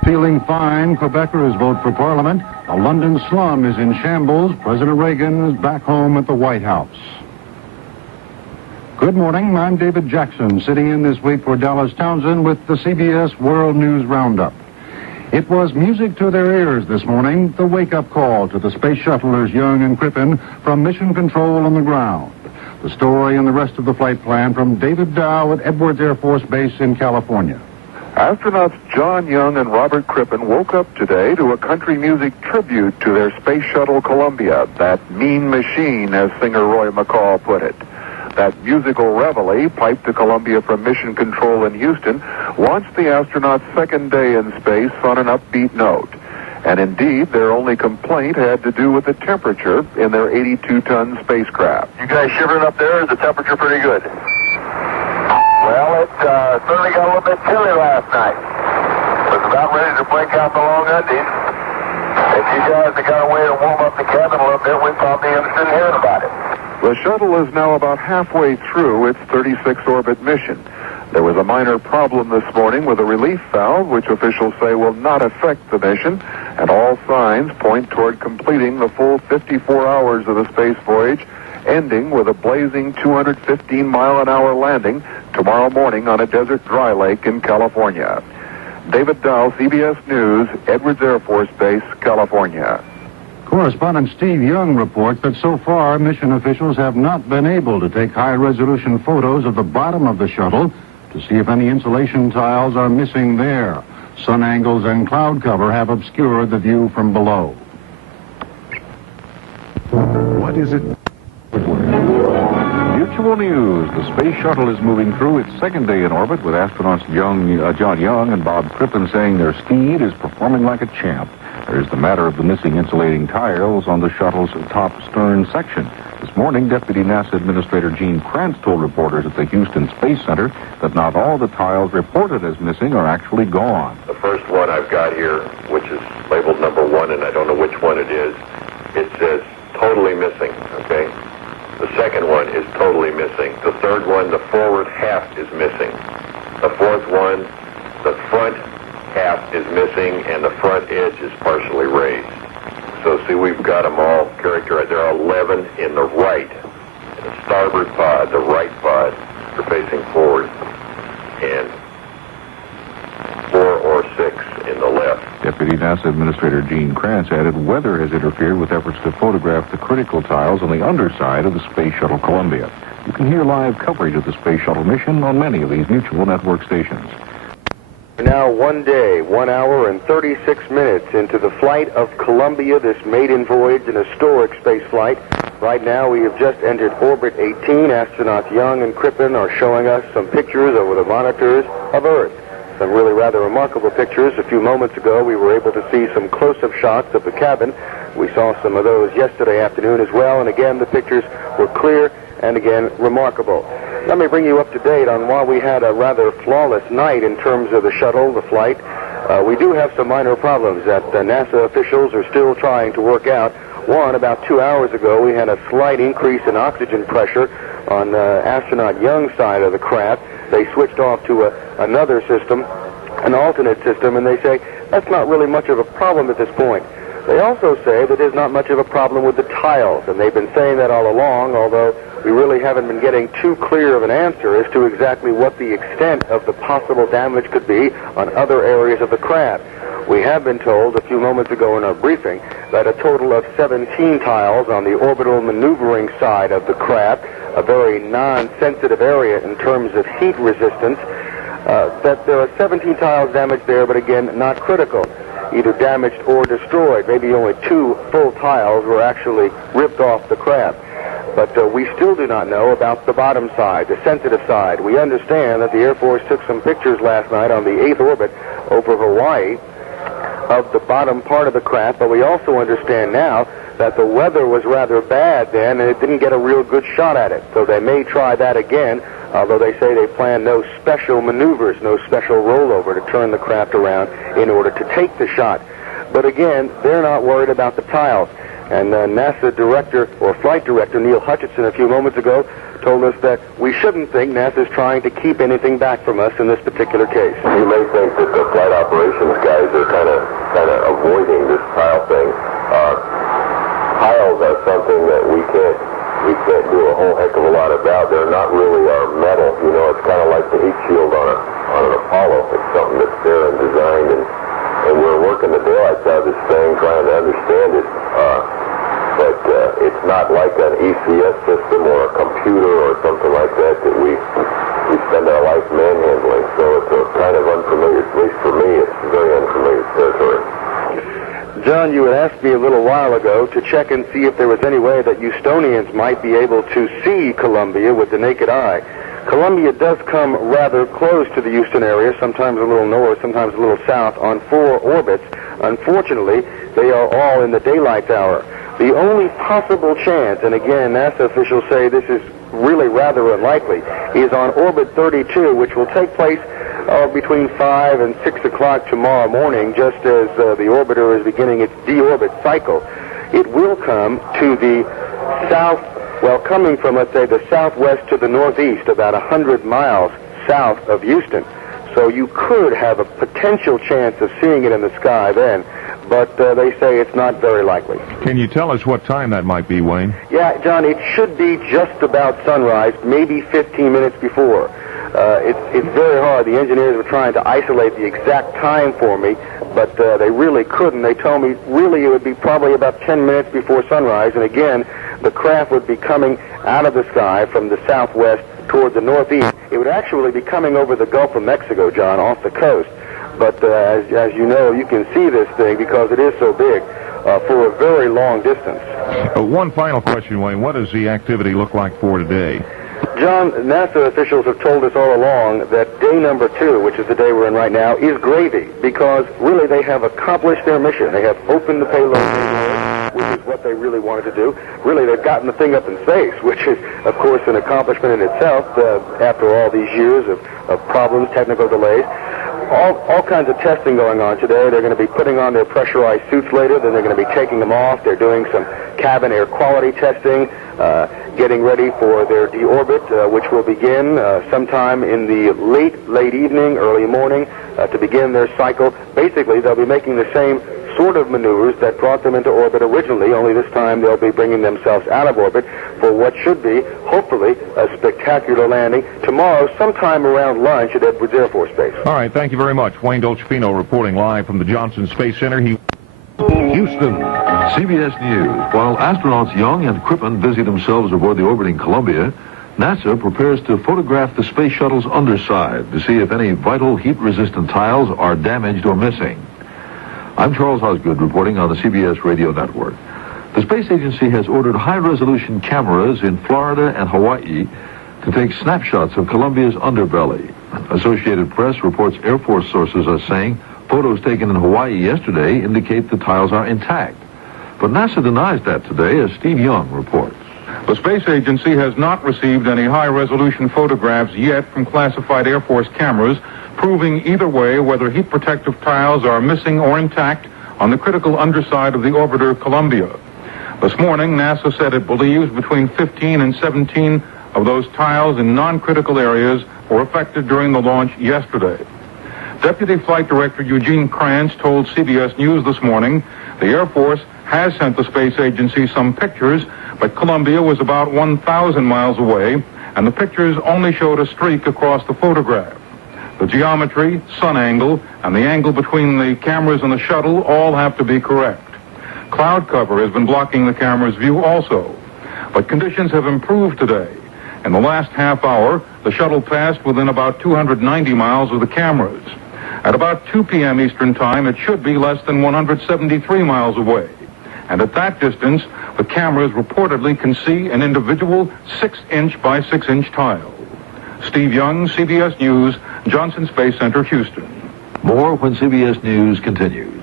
Feeling fine, Quebecers vote for Parliament. A London slum is in shambles. President Reagan is back home at the White House. Good morning, I'm David Jackson, sitting in this week for Dallas Townsend with the CBS World News Roundup. It was music to their ears this morning, the wake-up call to the space shuttlers Young and Crippen from Mission Control on the ground. The story and the rest of the flight plan from David Dow at Edwards Air Force Base in California. Astronauts John Young and Robert Crippen woke up today to a country music tribute to their space shuttle Columbia, that mean machine, as singer Roy McCall put it. That musical reveille, piped to Columbia from Mission Control in Houston, launched the astronauts' second day in space on an upbeat note. And indeed, their only complaint had to do with the temperature in their 82-ton spacecraft. You guys shivering up there? Is the temperature pretty good? Well, it certainly got a little bit chilly last night. Was about ready to break out the long undies. If you guys had got a way to warm up the cabin a little bit, we'd probably be interested in hearing about it. The shuttle is now about halfway through its 36-orbit mission. There was a minor problem this morning with a relief valve, which officials say will not affect the mission, and all signs point toward completing the full 54 hours of the space voyage, ending with a blazing 215-mile-an-hour landing tomorrow morning on a desert dry lake in California. David Dow, CBS News, Edwards Air Force Base, California. Correspondent Steve Young reports that so far mission officials have not been able to take high-resolution photos of the bottom of the shuttle to see if any insulation tiles are missing there. Sun angles and cloud cover have obscured the view from below. What is it? Mutual news. The space shuttle is moving through its second day in orbit with astronauts John Young and Bob Crippen saying their steed is performing like a champ. There's the matter of the missing insulating tiles on the shuttle's top stern section. This morning, Deputy NASA Administrator Gene Kranz told reporters at the Houston Space Center that not all the tiles reported as missing are actually gone. The first one I've got here, which is labeled number 1, and I don't know which one it is, it says totally missing, okay? The second one is totally missing. The third one, the forward half is missing. The fourth one, the front half is missing, and the front edge is partially raised. So see, we've got them all characterized. There are 11 in the right, in the starboard pod, the right pod, are facing forward, and 4 or 6 in the left. Deputy NASA Administrator Gene Kranz added weather has interfered with efforts to photograph the critical tiles on the underside of the Space Shuttle Columbia. You can hear live coverage of the Space Shuttle mission on many of these Mutual Network stations. Now 1 day, 1 hour, and 36 minutes into the flight of Columbia, this maiden voyage in a historic space flight. Right now we have just entered orbit 18. Astronauts Young and Crippen are showing us some pictures over the monitors of Earth. Some really rather remarkable pictures. A few moments ago we were able to see some close-up shots of the cabin. We saw some of those yesterday afternoon as well, and again the pictures were clear and again remarkable. Let me bring you up to date on why we had a rather flawless night in terms of the shuttle, the flight. We do have some minor problems that NASA officials are still trying to work out. One, about 2 hours ago, we had a slight increase in oxygen pressure on astronaut Young's side of the craft. They switched off to another system, an alternate system, and they say that's not really much of a problem at this point. They also say that there's not much of a problem with the tiles, and they've been saying that all along, although we really haven't been getting too clear of an answer as to exactly what the extent of the possible damage could be on other areas of the craft. We have been told a few moments ago in our briefing that a total of 17 tiles on the orbital maneuvering side of the craft, a very non-sensitive area in terms of heat resistance, that there are 17 tiles damaged there, but again, not critical, either damaged or destroyed. Maybe only 2 full tiles were actually ripped off the craft. But we still do not know about the bottom side, the sensitive side. We understand that the Air Force took some pictures last night on the 8th orbit over Hawaii of the bottom part of the craft, but we also understand now that the weather was rather bad then and it didn't get a real good shot at it. So they may try that again, although they say they plan no special maneuvers, no special rollover to turn the craft around in order to take the shot. But again, they're not worried about the tiles. And NASA director, or flight director, Neil Hutchinson, a few moments ago, told us that we shouldn't think NASA's trying to keep anything back from us in this particular case. You may think that the flight operations guys are kind of avoiding this tile thing. Tiles are something that we can't do a whole heck of a lot about. They're not really our metal. You know, it's kind of like the heat shield on an Apollo. It's something that's there and designed, and we're working the daylights out of this thing, trying to understand it. But it's not like an ECS system or a computer or something like that we spend our life manhandling. So it's a kind of unfamiliar, at least for me, it's very unfamiliar territory. John, you had asked me a little while ago to check and see if there was any way that Houstonians might be able to see Columbia with the naked eye. Columbia does come rather close to the Houston area, sometimes a little north, sometimes a little south, on 4 orbits. Unfortunately, they are all in the daylight hour. The only possible chance, and again, NASA officials say this is really rather unlikely, is on orbit 32, which will take place between 5 and 6 o'clock tomorrow morning, just as the orbiter is beginning its deorbit cycle. It will come to the south, well, coming from, let's say, the southwest to the northeast, about 100 miles south of Houston. So you could have a potential chance of seeing it in the sky then, but they say it's not very likely. Can you tell us what time that might be, Wayne? Yeah, John, it should be just about sunrise, maybe 15 minutes before. It's very hard. The engineers were trying to isolate the exact time for me, but they really couldn't. They told me really it would be probably about 10 minutes before sunrise, and again, the craft would be coming out of the sky from the southwest toward the northeast. It would actually be coming over the Gulf of Mexico, John, off the coast. But as you know, you can see this thing because it is so big for a very long distance. One final question, Wayne. What does the activity look like for today? John, NASA officials have told us all along that day number 2, which is the day we're in right now, is gravy because really they have accomplished their mission. They have opened the Payload Bay Doors, which is what they really wanted to do. Really, they've gotten the thing up in space, which is, of course, an accomplishment in itself after all these years of problems, technical delays. All kinds of testing going on today. They're going to be putting on their pressurized suits later, then they're going to be taking them off. They're doing some cabin air quality testing, getting ready for their deorbit, which will begin sometime in the late evening, early morning, to begin their cycle. Basically, they'll be making the same sort of maneuvers that brought them into orbit originally, only this time they'll be bringing themselves out of orbit for what should be, hopefully, a spectacular landing tomorrow sometime around lunch at Edwards Air Force Base. All right, thank you very much. Wayne Dolcefino reporting live from the Johnson Space Center. Houston, CBS News. While astronauts Young and Crippen busy themselves aboard the orbiting Columbia, NASA prepares to photograph the space shuttle's underside to see if any vital heat-resistant tiles are damaged or missing. I'm Charles Osgood reporting on the CBS Radio Network. The space agency has ordered high-resolution cameras in Florida and Hawaii to take snapshots of Columbia's underbelly. Associated Press reports Air Force sources are saying photos taken in Hawaii yesterday indicate the tiles are intact. But NASA denies that today, as Steve Young reports. The space agency has not received any high-resolution photographs yet from classified Air Force cameras proving either way whether heat protective tiles are missing or intact on the critical underside of the orbiter Columbia. This morning, NASA said it believes between 15 and 17 of those tiles in non-critical areas were affected during the launch yesterday. Deputy Flight Director Eugene Kranz told CBS News this morning the Air Force has sent the space agency some pictures, but Columbia was about 1,000 miles away, and the pictures only showed a streak across the photograph. The geometry, sun angle, and the angle between the cameras and the shuttle all have to be correct. Cloud cover has been blocking the camera's view also, but conditions have improved today. In the last half hour, the shuttle passed within about 290 miles of the cameras. At about 2 p.m. Eastern Time, it should be less than 173 miles away. And at that distance, the cameras reportedly can see an individual 6-inch by 6-inch tile. Steve Young, CBS News, Johnson Space Center, Houston. More when CBS News continues.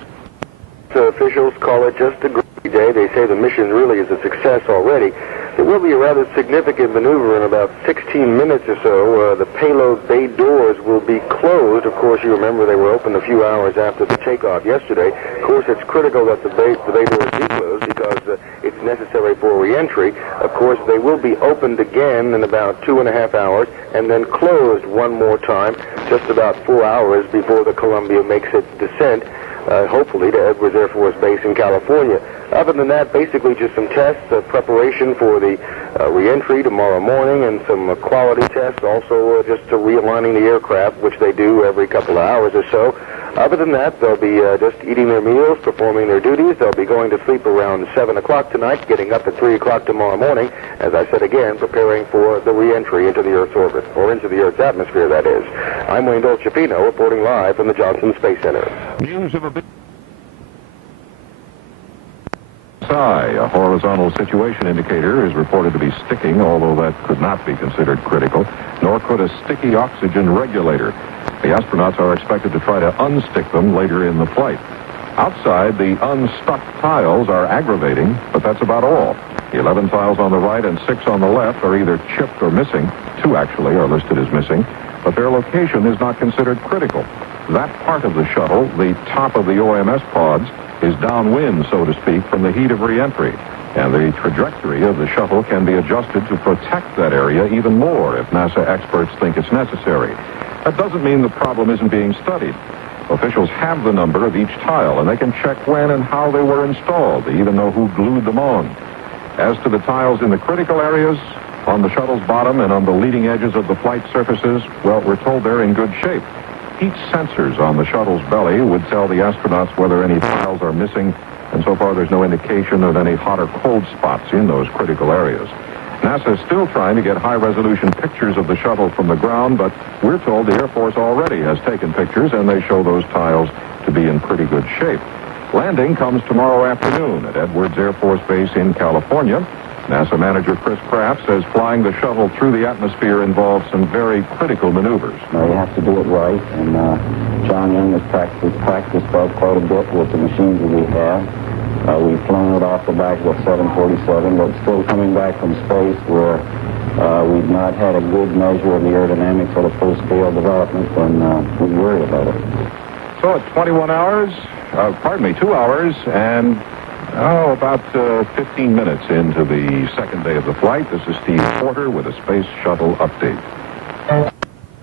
Officials call it just a great day. They say the mission really is a success already. It will be a rather significant maneuver in about 16 minutes or so. The Payload Bay Doors will be closed. Of course, you remember they were opened a few hours after the takeoff yesterday. Of course, it's critical that the bay doors be closed because it's necessary for re-entry. Of course, they will be opened again in about 2.5 hours and then closed one more time just about 4 hours before the Columbia makes its descent, hopefully to Edwards Air Force Base in California. Other than that, basically just some tests, preparation for the re-entry tomorrow morning, and some quality tests, also just realigning the aircraft, which they do every couple of hours or so. Other than that, they'll be just eating their meals, performing their duties. They'll be going to sleep around 7 o'clock tonight, getting up at 3 o'clock tomorrow morning, as I said again, preparing for the re-entry into the Earth's orbit, or into the Earth's atmosphere, that is. I'm Wayne Dolcefino, reporting live from the Johnson Space Center. News of a bit. A horizontal situation indicator is reported to be sticking, although that could not be considered critical, nor could a sticky oxygen regulator. The astronauts are expected to try to unstick them later in the flight. Outside, the unstuck tiles are aggravating, but that's about all. The 11 tiles on the right and 6 on the left are either chipped or missing. 2 actually are listed as missing, but their location is not considered critical. That part of the shuttle, the top of the OMS pods, is downwind, so to speak, from the heat of re-entry, and the trajectory of the shuttle can be adjusted to protect that area even more if NASA experts think it's necessary. That doesn't mean the problem isn't being studied. Officials have the number of each tile, and they can check when and how they were installed. They even know who glued them on. As to the tiles in the critical areas, on the shuttle's bottom and on the leading edges of the flight surfaces, well, we're told they're in good shape. Heat sensors on the shuttle's belly would tell the astronauts whether any tiles are missing, and so far there's no indication of any hot or cold spots in those critical areas. NASA is still trying to get high-resolution pictures of the shuttle from the ground, but we're told the Air Force already has taken pictures, and they show those tiles to be in pretty good shape. Landing comes tomorrow afternoon at Edwards Air Force Base in California. NASA manager Chris Kraft says flying the shuttle through the atmosphere involves some very critical maneuvers. You have to do it right, and John Young has practiced that quite a bit with the machines that we have. We've flown it off the back of a 747, but still coming back from space where we've not had a good measure of the aerodynamics or the full-scale development, and we worry about it. So it's 2 hours, and about 15 minutes into the second day of the flight. This is Steve Porter with a Space Shuttle update.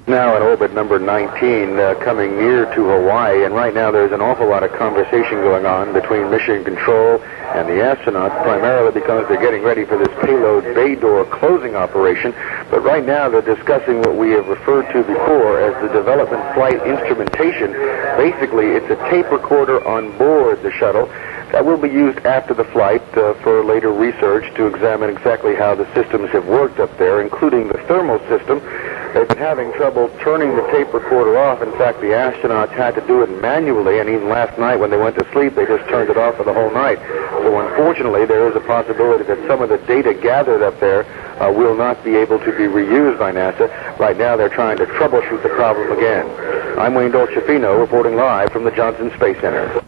Now in orbit number 19, coming near to Hawaii, and right now there's an awful lot of conversation going on between Mission Control and the astronauts, primarily because they're getting ready for this Payload Bay Door closing operation. But right now they're discussing what we have referred to before as the development flight instrumentation. Basically, it's a tape recorder on board the shuttle that will be used after the flight for later research to examine exactly how the systems have worked up there, including the thermal system. They've been having trouble turning the tape recorder off. In fact, the astronauts had to do it manually, and even last night when they went to sleep, they just turned it off for the whole night. So unfortunately, there is a possibility that some of the data gathered up there will not be able to be reused by NASA. Right now, they're trying to troubleshoot the problem again. I'm Wayne Dolcefino, reporting live from the Johnson Space Center.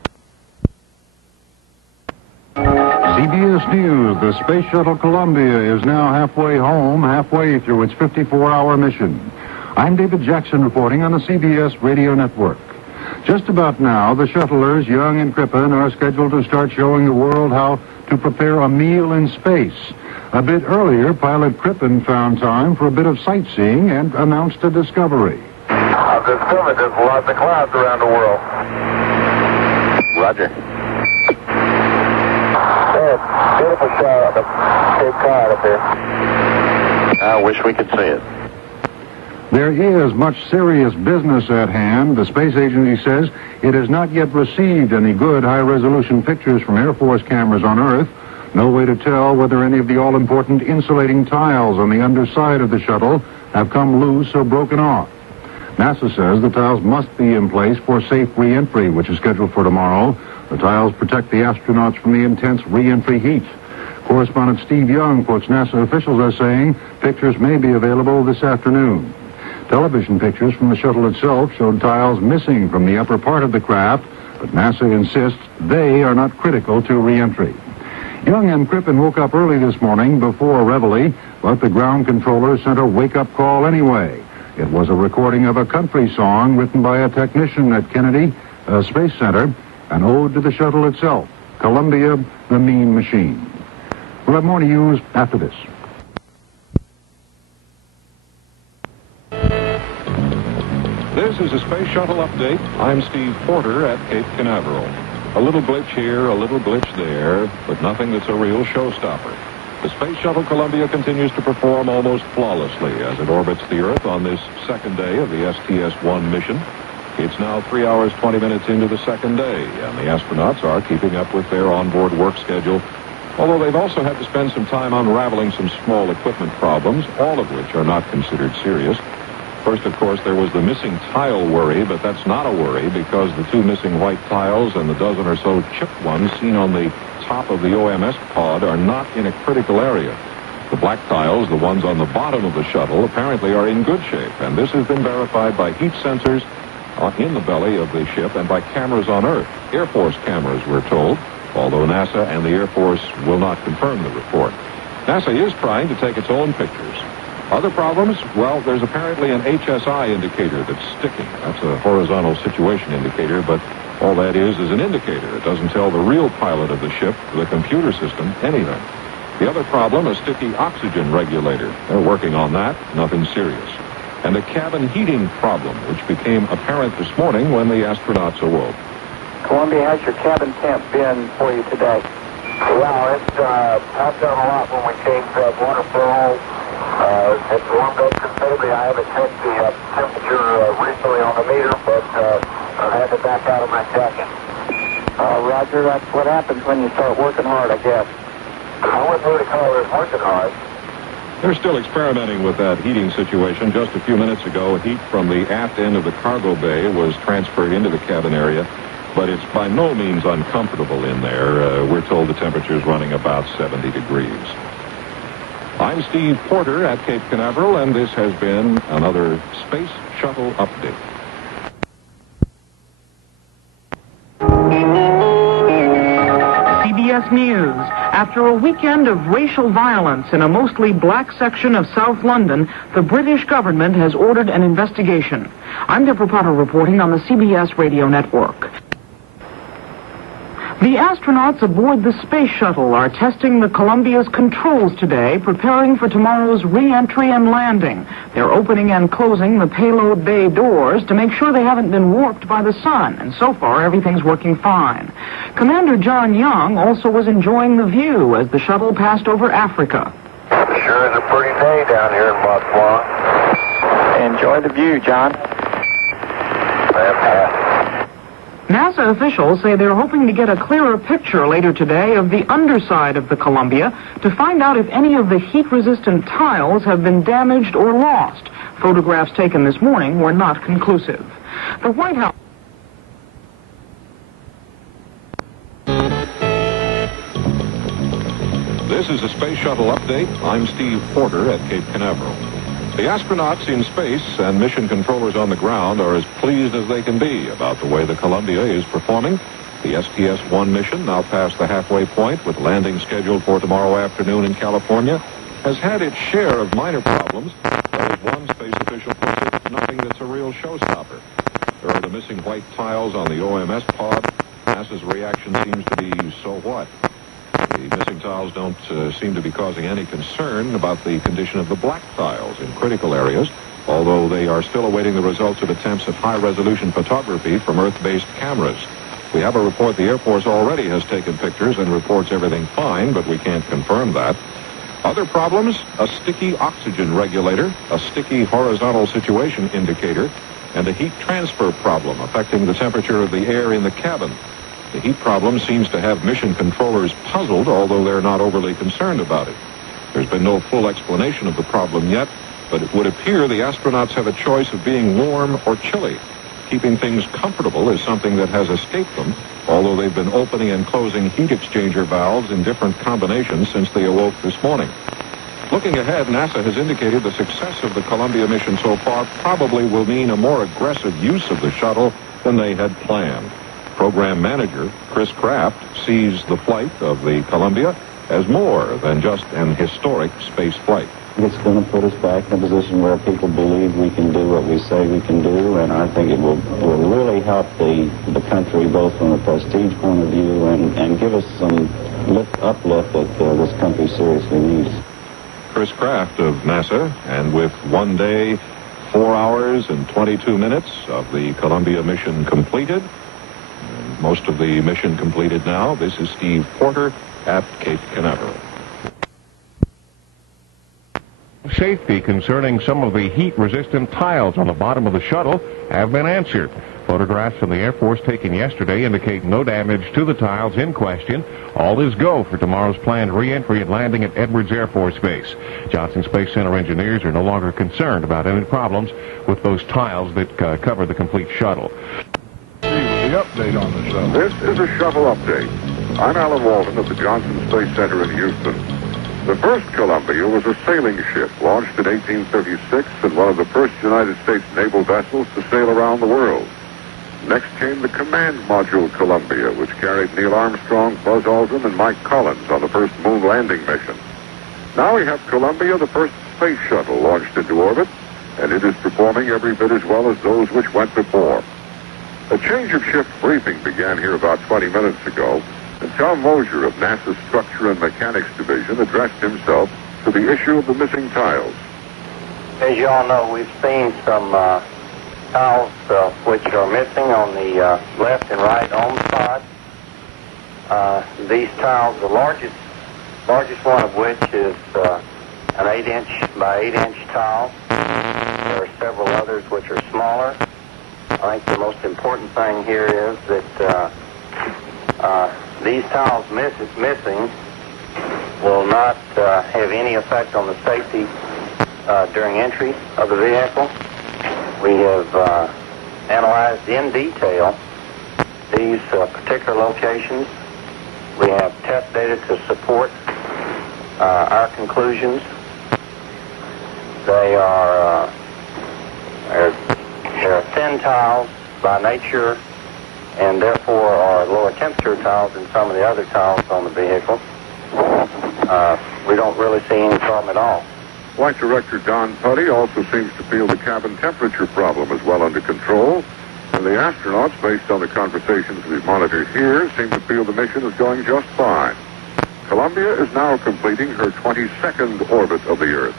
CBS News, the Space Shuttle Columbia is now halfway home, halfway through its 54-hour mission. I'm David Jackson reporting on the CBS Radio Network. Just about now, the shuttlers, Young and Crippen, are scheduled to start showing the world how to prepare a meal in space. A bit earlier, pilot Crippen found time for a bit of sightseeing and announced a discovery. I've discovered there's lots of clouds around the world. Roger. Beautiful shot of the Cape Cod up there. I wish we could see it. There is much serious business at hand. The space agency says it has not yet received any good high-resolution pictures from Air Force cameras on Earth. No way to tell whether any of the all-important insulating tiles on the underside of the shuttle have come loose or broken off. NASA says the tiles must be in place for safe re-entry, which is scheduled for tomorrow. The tiles protect the astronauts from the intense re-entry heat. Correspondent Steve Young quotes NASA officials as saying pictures may be available this afternoon. Television pictures from the shuttle itself showed tiles missing from the upper part of the craft, but NASA insists they are not critical to re-entry. Young and Crippen woke up early this morning before reveille, but the ground controller sent a wake-up call anyway. It was a recording of a country song written by a technician at Kennedy Space Center, an ode to the shuttle itself. Columbia the mean machine. We'll have more news after this. This is a Space Shuttle update. I'm Steve Porter at Cape Canaveral. A little glitch here, a little glitch there, but nothing that's a real showstopper. The Space Shuttle Columbia continues to perform almost flawlessly as it orbits the Earth on this second day of the STS-1 mission. It's now 3 hours, 20 minutes into the second day, and the astronauts are keeping up with their onboard work schedule, although they've also had to spend some time unraveling some small equipment problems, all of which are not considered serious. First, of course, there was the missing tile worry, but that's not a worry because the 2 missing white tiles and the dozen or so chipped ones seen on the top of the OMS pod are not in a critical area. The black tiles, the ones on the bottom of the shuttle, apparently are in good shape, and this has been verified by heat sensors in the belly of the ship and by cameras on Earth. Air Force cameras, we're told, although NASA and the Air Force will not confirm the report. NASA is trying to take its own pictures. Other problems? Well, there's apparently an HSI indicator that's sticking. That's a horizontal situation indicator, but all that is an indicator. It doesn't tell the real pilot of the ship, the computer system, anything. The other problem, a sticky oxygen regulator. They're working on that. Nothing serious. And a cabin heating problem, which became apparent this morning when the astronauts awoke. Columbia, has your cabin temp been for you today? Well, it's popped down a lot when we changed water flow. It's warmed up considerably. I haven't checked the temperature recently on the meter, but I had to back out of my jacket. Roger, that's what happens when you start working hard, I guess. I wouldn't really call it working hard. They're still experimenting with that heating situation. Just a few minutes ago, heat from the aft end of the cargo bay was transferred into the cabin area, but it's by no means uncomfortable in there. We're told the temperature is running about 70 degrees. I'm Steve Porter at Cape Canaveral, and this has been another Space Shuttle update. CBS News. After a weekend of racial violence in a mostly black section of South London, the British government has ordered an investigation. I'm Deborah Potter reporting on the CBS radio network. The astronauts aboard the space shuttle are testing the Columbia's controls today, preparing for tomorrow's re-entry and landing. They're opening and closing the Payload Bay Doors to make sure they haven't been warped by the sun, and so far everything's working fine. Commander John Young also was enjoying the view as the shuttle passed over Africa. Sure is a pretty day down here in Mont Blanc. Enjoy the view, John. Fantastic. NASA officials say they're hoping to get a clearer picture later today of the underside of the Columbia to find out if any of the heat-resistant tiles have been damaged or lost. Photographs taken this morning were not conclusive. The White House... This is a Space Shuttle update. I'm Steve Porter at Cape Canaveral. The astronauts in space and mission controllers on the ground are as pleased as they can be about the way the Columbia is performing. The STS-1 mission, now past the halfway point with landing scheduled for tomorrow afternoon in California, has had its share of minor problems, but as one space official puts it, nothing that's a real showstopper. There are the missing white tiles on the OMS pod. NASA's reaction seems to be, so what? The missing tiles don't seem to be causing any concern about the condition of the black tiles in critical areas, although they are still awaiting the results of attempts at high-resolution photography from Earth-based cameras. We have a report the Air Force already has taken pictures and reports everything fine, but we can't confirm that. Other problems, a sticky oxygen regulator, a sticky horizontal situation indicator, and a heat transfer problem affecting the temperature of the air in the cabin. The heat problem seems to have mission controllers puzzled, although they're not overly concerned about it. There's been no full explanation of the problem yet, but it would appear the astronauts have a choice of being warm or chilly. Keeping things comfortable is something that has escaped them, although they've been opening and closing heat exchanger valves in different combinations since they awoke this morning. Looking ahead, NASA has indicated the success of the Columbia mission so far probably will mean a more aggressive use of the shuttle than they had planned. Program manager Chris Kraft sees the flight of the Columbia as more than just an historic space flight. it's going to put us back in a position where people believe we can do what we say we can do, and I think it will really help the country both from a prestige point of view and give us some uplift that this country seriously needs. Chris Kraft of NASA, and with 1 day, 4 hours and 22 minutes of the Columbia mission completed, and most of the mission completed now, this is Steve Porter at Cape Canaveral. Safety concerning some of the heat-resistant tiles on the bottom of the shuttle have been answered. Photographs from the Air Force taken yesterday indicate no damage to the tiles in question. All is go for tomorrow's planned re-entry and landing at Edwards Air Force Base. Johnson Space Center engineers are no longer concerned about any problems with those tiles that cover the complete shuttle. The update on the shuttle. This is a shuttle update. I'm Alan Walton of the Johnson Space Center in Houston. The first Columbia was a sailing ship launched in 1836 and one of the first United States naval vessels to sail around the world. Next came the Command Module Columbia, which carried Neil Armstrong, Buzz Aldrin, and Mike Collins on the first moon landing mission. Now we have Columbia, the first space shuttle launched into orbit, and it is performing every bit as well as those which went before. A change of shift briefing began here about 20 minutes ago, and Tom Mosier of NASA's Structure and Mechanics Division addressed himself to the issue of the missing tiles. As you all know, we've seen some tiles which are missing on the left and right on the side. These tiles, the largest one of which is an 8-inch by 8-inch tile. There are several others which are smaller. I think the most important thing here is that these tiles missing will not have any effect on the safety during entry of the vehicle. We have analyzed in detail these particular locations. We have test data to support our conclusions. They are thin tiles by nature, and therefore are lower temperature tiles than some of the other tiles on the vehicle. We don't really see any problem at all. Flight Director Don Putty also seems to feel the cabin temperature problem is well under control, and the astronauts, based on the conversations we've monitored here, seem to feel the mission is going just fine. Columbia is now completing her 22nd orbit of the Earth.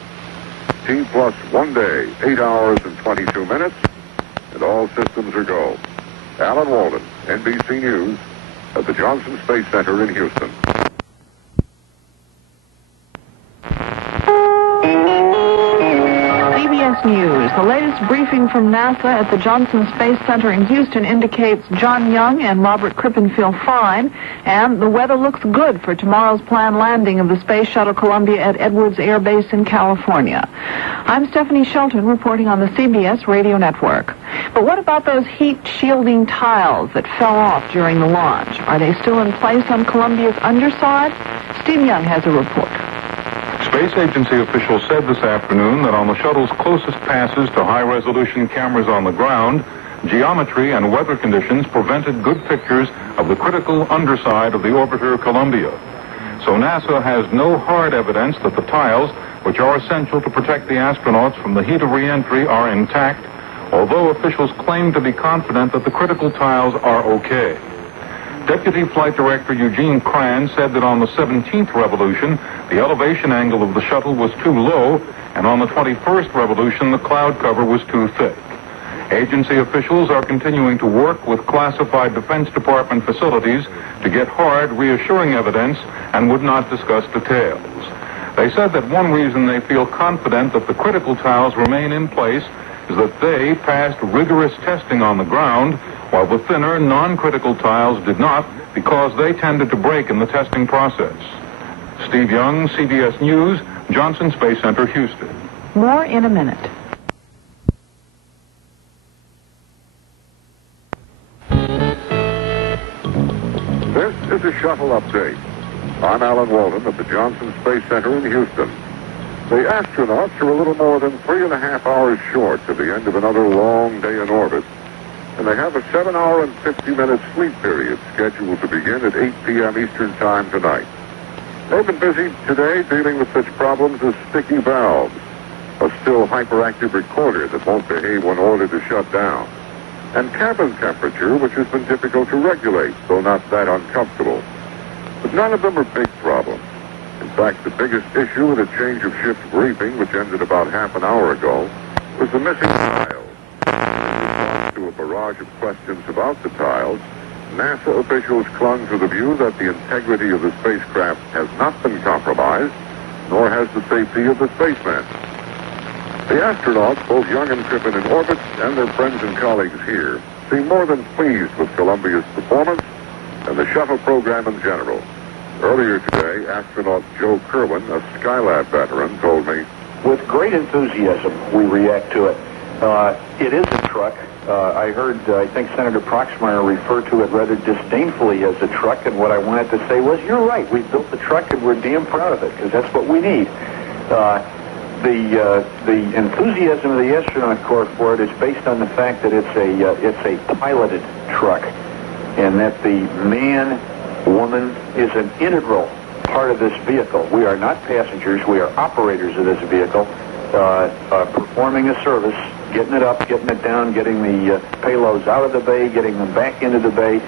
T plus 1 day, 8 hours and 22 minutes, and all systems are go. Alan Walden, NBC News, at the Johnson Space Center in Houston. CBS News. The latest briefing from NASA at the Johnson Space Center in Houston indicates John Young and Robert Crippen feel fine, and the weather looks good for tomorrow's planned landing of the Space Shuttle Columbia at Edwards Air Base in California. I'm Stephanie Shelton reporting on the CBS Radio Network. But what about those heat-shielding tiles that fell off during the launch? Are they still in place on Columbia's underside? Steve Young has a report. Space Agency officials said this afternoon that on the shuttle's closest passes to high-resolution cameras on the ground, geometry and weather conditions prevented good pictures of the critical underside of the orbiter Columbia. So NASA has no hard evidence that the tiles, which are essential to protect the astronauts from the heat of re-entry, are intact, although officials claim to be confident that the critical tiles are okay. Deputy Flight Director Eugene Cran said that on the 17th revolution, the elevation angle of the shuttle was too low, and on the 21st revolution, the cloud cover was too thick. Agency officials are continuing to work with classified Defense Department facilities to get hard, reassuring evidence and would not discuss details. They said that one reason they feel confident that the critical tiles remain in place is that they passed rigorous testing on the ground, while the thinner, non-critical tiles did not, because they tended to break in the testing process. Steve Young, CBS News, Johnson Space Center, Houston. More in a minute. This is a shuttle update. I'm Alan Walden at the Johnson Space Center in Houston. The astronauts are a little more than 3.5 hours short of the end of another long day in orbit, and they have a 7-hour and 50-minute sleep period scheduled to begin at 8 p.m. Eastern Time tonight. They've been busy today dealing with such problems as sticky valves, a still hyperactive recorder that won't behave when ordered to shut down, and cabin temperature, which has been difficult to regulate, though not that uncomfortable. But none of them are big problems. In fact, the biggest issue at a change of shift briefing, which ended about half an hour ago, was the missing tiles. In response to a barrage of questions about the tiles, NASA officials clung to the view that the integrity of the spacecraft has not been compromised, nor has the safety of the spacemen. The astronauts, both young and Crippen in orbit, and their friends and colleagues here, seem more than pleased with Columbia's performance and the shuttle program in general. Earlier today, astronaut Joe Kerwin, a Skylab veteran, told me, "With great enthusiasm, we react to it. It is a truck. I heard, I think Senator Proxmire referred to it rather disdainfully as a truck, and what I wanted to say was, you're right, we built the truck and we're damn proud of it, because that's what we need. The enthusiasm of the astronaut corps for it is based on the fact that it's a piloted truck, and that the man, woman is an integral part of this vehicle. We are not passengers, we are operators of this vehicle, performing a service, getting it up, getting it down, getting the payloads out of the bay, getting them back into the bay,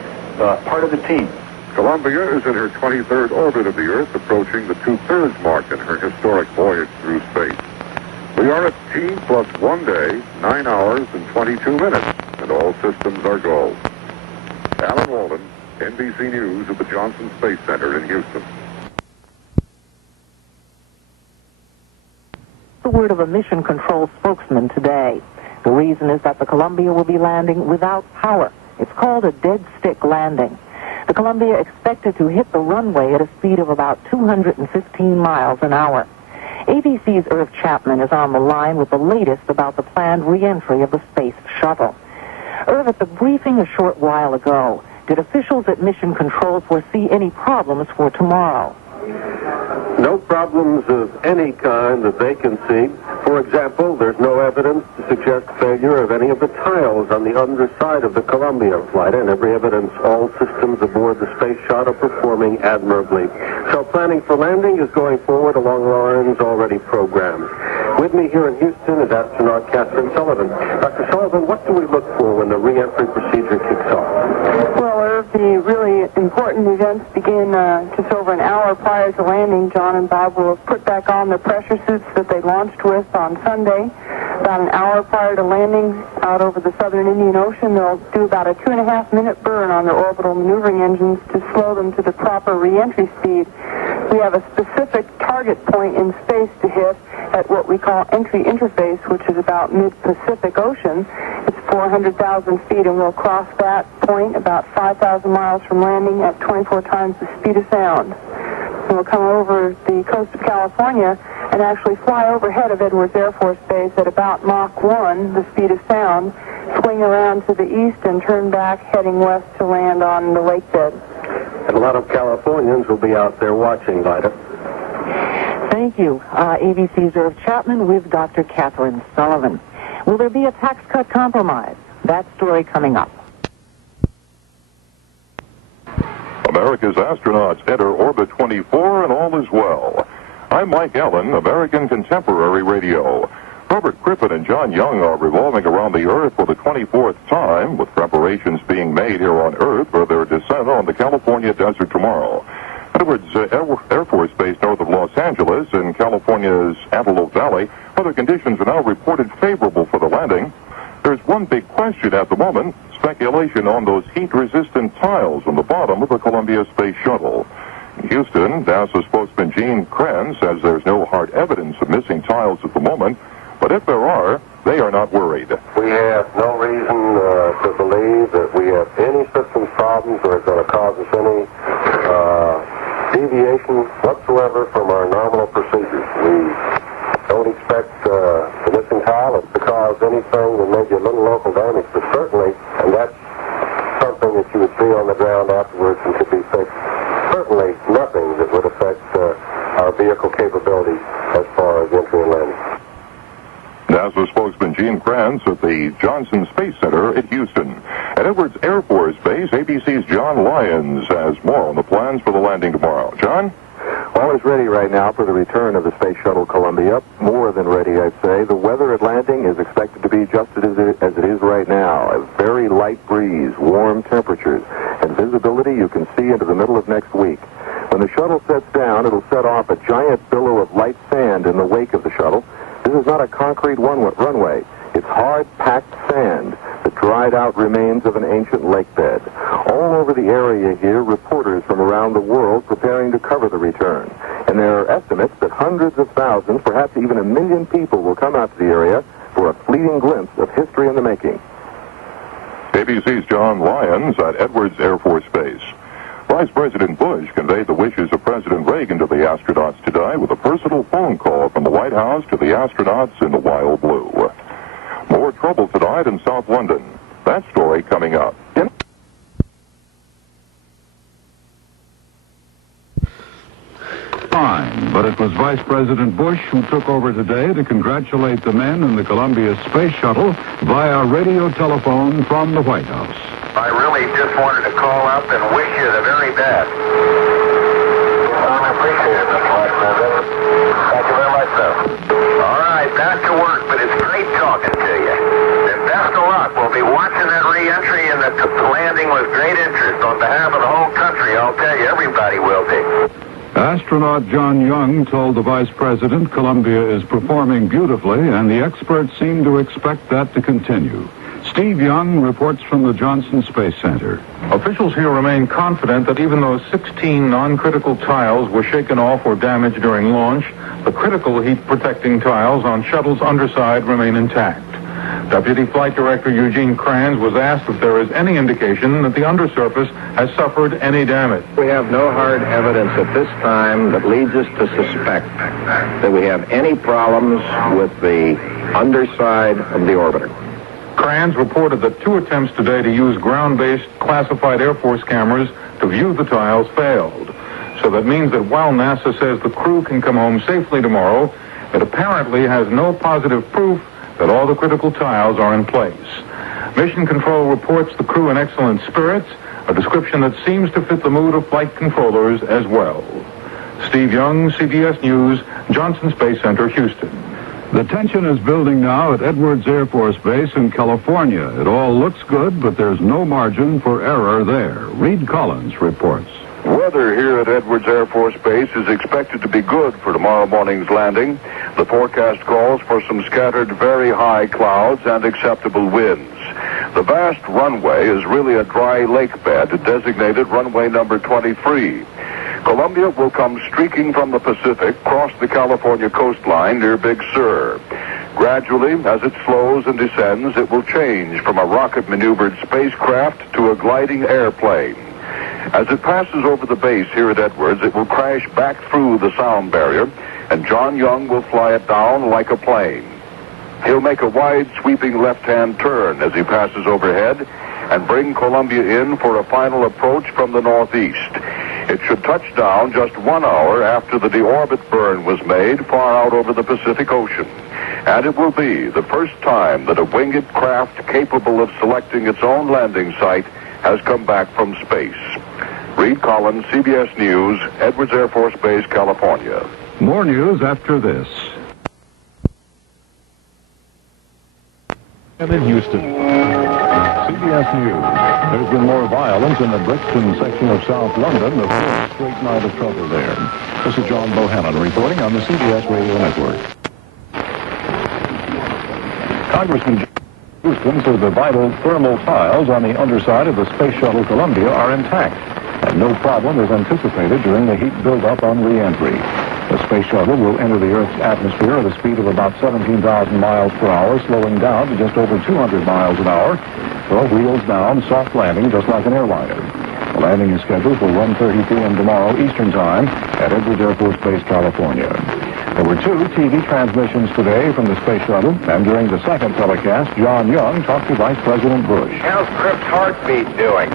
part of the team." Columbia is in her 23rd orbit of the Earth, approaching the 2/3 mark in her historic voyage through space. We are at T plus 1 day, 9 hours and 22 minutes, and all systems are go. Alan Walden, NBC News at the Johnson Space Center in Houston. The word of a mission control spokesman today. The reason is that the Columbia will be landing without power. It's called a dead stick landing. The Columbia expected to hit the runway at a speed of about 215 miles an hour. ABC's Irv Chapman is on the line with the latest about the planned re-entry of the space shuttle. Irv, at the briefing a short while ago, did officials at Mission Control foresee any problems for tomorrow? No problems of any kind that they can see. For example, there's no evidence to suggest failure of any of the tiles on the underside of the Columbia flight, and every evidence all systems aboard the space shuttle are performing admirably. So planning for landing is going forward along lines already programmed. With me here in Houston is astronaut Catherine Sullivan. Dr. Sullivan, what do we look for when the re-entry procedure kicks off? Well, Irv, the really important events begin just over an hour prior to landing. John and Bob will have put back on the pressure suits that they launched with on Sunday. About an hour prior to landing out over the southern Indian Ocean, they'll do about a 2.5-minute burn on their orbital maneuvering engines to slow them to the proper re-entry speed. We have a specific target point in space to hit at what we call entry interface, which is about mid-Pacific Ocean. It's 400,000 feet, and we'll cross that point about 5,000 miles from landing at 24 times the speed of sound. And we'll come over the coast of California and actually fly overhead of Edwards Air Force Base at about Mach 1, the speed of sound, swing around to the east and turn back heading west to land on the lakebed. And a lot of Californians will be out there watching, Vida. Thank you. ABC's Irv Chapman with Dr. Catherine Sullivan. Will there be a tax cut compromise? That story coming up. America's astronauts enter orbit 24 and all is well. I'm Mike Allen, American Contemporary Radio. Robert Crippen and John Young are revolving around the Earth for the 24th time, with preparations being made here on Earth for their descent on the California desert tomorrow. Edwards Air Force Base north of Los Angeles in California's Antelope Valley, weather conditions are now reported favorable for the landing. There's one big question at the moment, speculation on those heat-resistant tiles on the bottom of the Columbia Space Shuttle. In Houston, NASA spokesman Gene Kranz says there's no hard evidence of missing tiles at the moment, but if there are, they are not worried. We have no reason to believe that we have any systems problems or it's going to cause us any deviation whatsoever from our normal procedures. We don't expect the missing tile to cause anything that may be a little local damage, but certainly, and that's something that you would see on the ground afterwards and could be fixed, certainly nothing that would affect our vehicle capability as far as entry and landing. NASA spokesman Gene Kranz at the Johnson Space Center at Houston. At Edwards Air Force Base, ABC's John Lyons has more on the plans for the landing tomorrow. John? All is ready right now for the return of the Space Shuttle Columbia. More than ready, I'd say. The weather at landing is expected to be just as it is right now. A very light breeze, warm temperatures, and visibility you can see into the middle of next week. When the shuttle sets down, it'll set off a giant billow of light sand in the wake of the shuttle. This is not a concrete runway. It's hard, packed sand, the dried-out remains of an ancient lakebed. All over the area here, reporters from around the world preparing to cover the return. And there are estimates that hundreds of thousands, perhaps even 1 million people will come out to the area for a fleeting glimpse of history in the making. ABC's John Lyons at Edwards Air Force Base. Vice President Bush conveyed the wishes of President Reagan to the astronauts today with a personal phone call from the White House to the astronauts in the wild blue. More trouble tonight in South London. That story coming up. Fine, but it was Vice President Bush who took over today to congratulate the men in the Columbia Space Shuttle via radio telephone from the White House. I really just wanted to call up and wish you the very best. I appreciate it, Mr. Vice President. Thank you very much, sir. All right, back to work, but it's great talking to you. And best of luck. We'll be watching that re-entry, and the landing with great interest on behalf of the whole country. I'll tell you, everybody will be. Astronaut John Young told the Vice President Columbia is performing beautifully, and the experts seem to expect that to continue. Steve Young reports from the Johnson Space Center. Officials here remain confident that even though 16 non-critical tiles were shaken off or damaged during launch, the critical heat-protecting tiles on shuttle's underside remain intact. Deputy Flight Director Eugene Kranz was asked if there is any indication that the undersurface has suffered any damage. We have no hard evidence at this time that leads us to suspect that we have any problems with the underside of the orbiter. Kranz reported that 2 attempts today to use ground-based classified Air Force cameras to view the tiles failed. So that means that while NASA says the crew can come home safely tomorrow, it apparently has no positive proof that all the critical tiles are in place. Mission Control reports the crew in excellent spirits, a description that seems to fit the mood of flight controllers as well. Steve Young, CBS News, Johnson Space Center, Houston. The tension is building now at Edwards Air Force Base in California. It all looks good, but there's no margin for error there. Reed Collins reports. Weather here at Edwards Air Force Base is expected to be good for tomorrow morning's landing. The forecast calls for some scattered very high clouds and acceptable winds. The vast runway is really a dry lake bed designated runway number 23. Columbia will come streaking from the Pacific, cross the California coastline near Big Sur. Gradually, as it slows and descends, it will change from a rocket-maneuvered spacecraft to a gliding airplane. As it passes over the base here at Edwards, it will crash back through the sound barrier, and John Young will fly it down like a plane. He'll make a wide, sweeping left-hand turn as he passes overhead and bring Columbia in for a final approach from the northeast. It should touch down just 1 hour after the deorbit burn was made far out over the Pacific Ocean. And it will be the first time that a winged craft capable of selecting its own landing site has come back from space. Reed Collins, CBS News, Edwards Air Force Base, California. More news after this. And in Houston, CBS News. There's been more violence in the Brixton section of South London. The fourth straight night of trouble there. This is John Bohannon reporting on the CBS Radio Network. Congressman Houston says the vital thermal tiles on the underside of the Space Shuttle Columbia are intact, and no problem is anticipated during the heat buildup on re-entry. The Space Shuttle will enter the Earth's atmosphere at a speed of about 17,000 miles per hour, slowing down to just over 200 miles an hour for a wheels down, soft landing just like an airliner. The landing is scheduled for 1:30 p.m. tomorrow Eastern Time at Edwards Air Force Base, California. There were 2 TV transmissions today from the Space Shuttle, and during the second telecast, John Young talked to Vice President Bush. How's Crip's heartbeat doing?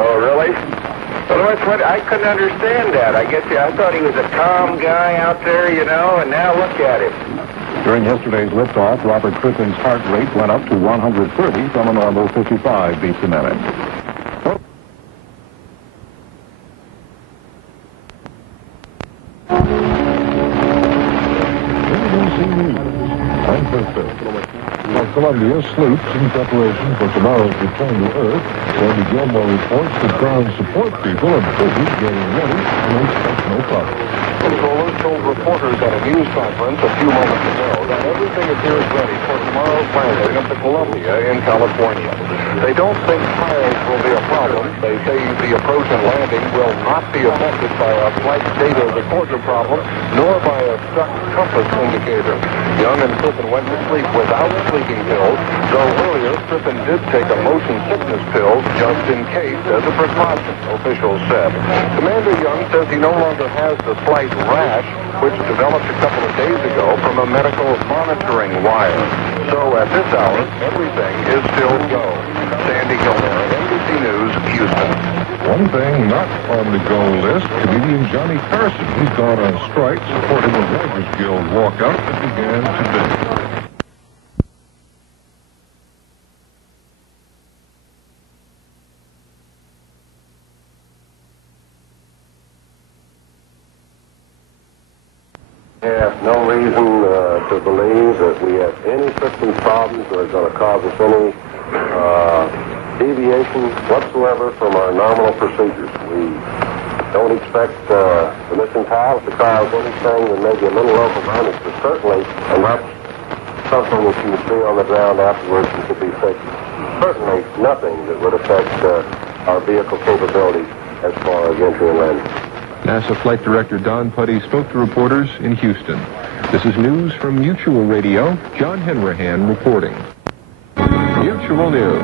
Oh, really? Well, I couldn't understand that. I thought he was a calm guy out there, you know, and now look at him. During yesterday's liftoff, Robert Crippen's heart rate went up to 130 from a normal 55 beats a minute. I'm Cliff Phillips. While Columbia sleeps in preparation for tomorrow's return to Earth, Sandy Gilmore reports that ground support people are busy getting ready and expect no problem. Controllers told reporters at a news conference a few moments ago that everything appears ready for tomorrow's landing at the Columbia in California. They don't think piles will be a problem. They say the approach and landing will not be affected by a flight data recorder problem, nor by a stuck compass indicator. Young and Crippen went to sleep without sleeping pills, though earlier Crippen did take a motion sickness pill just in case as a precaution, officials said. Commander Young says he no longer has the slight rash, which developed a couple of days ago from a medical monitoring wire. So at this hour, everything is still go. Sandy Gilmore, NBC News, Houston. One thing not on the go list, comedian Johnny Carson. He's gone on strike supporting the Writers Guild walkout that began today. We have no reason to believe that we have any system problems that are going to cause us any deviation whatsoever from our nominal procedures. We don't expect the missing tiles to cause anything that may be a little local damage, but certainly, and that's something that you would see on the ground afterwards and could be fixed. Certainly nothing that would affect our vehicle capabilities as far as entry and landing. NASA Flight Director Don Putty spoke to reporters in Houston. This is news from Mutual Radio. John Henrahan reporting. Mutual News.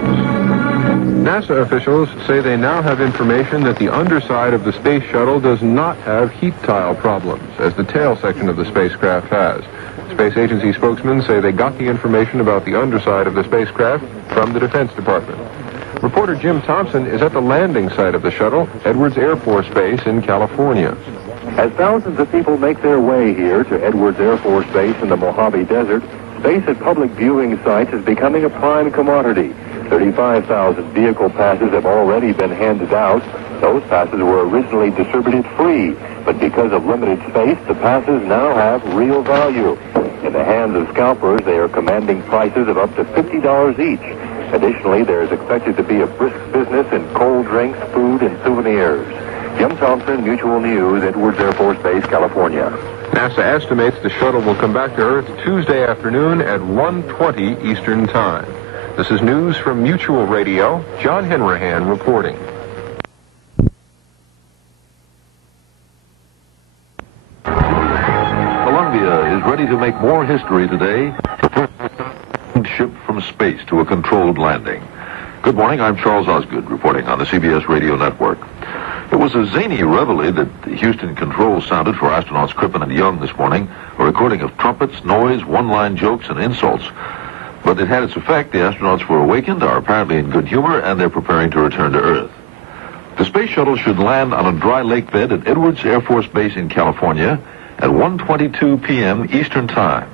NASA officials say they now have information that the underside of the space shuttle does not have heat tile problems, as the tail section of the spacecraft has. Space Agency spokesmen say they got the information about the underside of the spacecraft from the Defense Department. Reporter Jim Thompson is at the landing site of the shuttle, Edwards Air Force Base in California. As thousands of people make their way here to Edwards Air Force Base in the Mojave Desert, space at public viewing sites is becoming a prime commodity. 35,000 vehicle passes have already been handed out. Those passes were originally distributed free, but because of limited space, the passes now have real value. In the hands of scalpers, they are commanding prices of up to $50 each. Additionally, there is expected to be a brisk business in cold drinks, food, and souvenirs. Jim Thompson, Mutual News, Edwards Air Force Base, California. NASA estimates the shuttle will come back to Earth Tuesday afternoon at 1:20 Eastern Time. This is news from Mutual Radio. John Henrahan reporting. Columbia is ready to make more history today. Ship from space to a controlled landing. Good morning, I'm Charles Osgood reporting on the CBS Radio Network. It was a zany reveille that the Houston controls sounded for astronauts Crippen and Young this morning, a recording of trumpets, noise, one-line jokes, and insults. But it had its effect. The astronauts were awakened, are apparently in good humor, and they're preparing to return to Earth. The space shuttle should land on a dry lake bed at Edwards Air Force Base in California at 1:22 p.m. Eastern Time.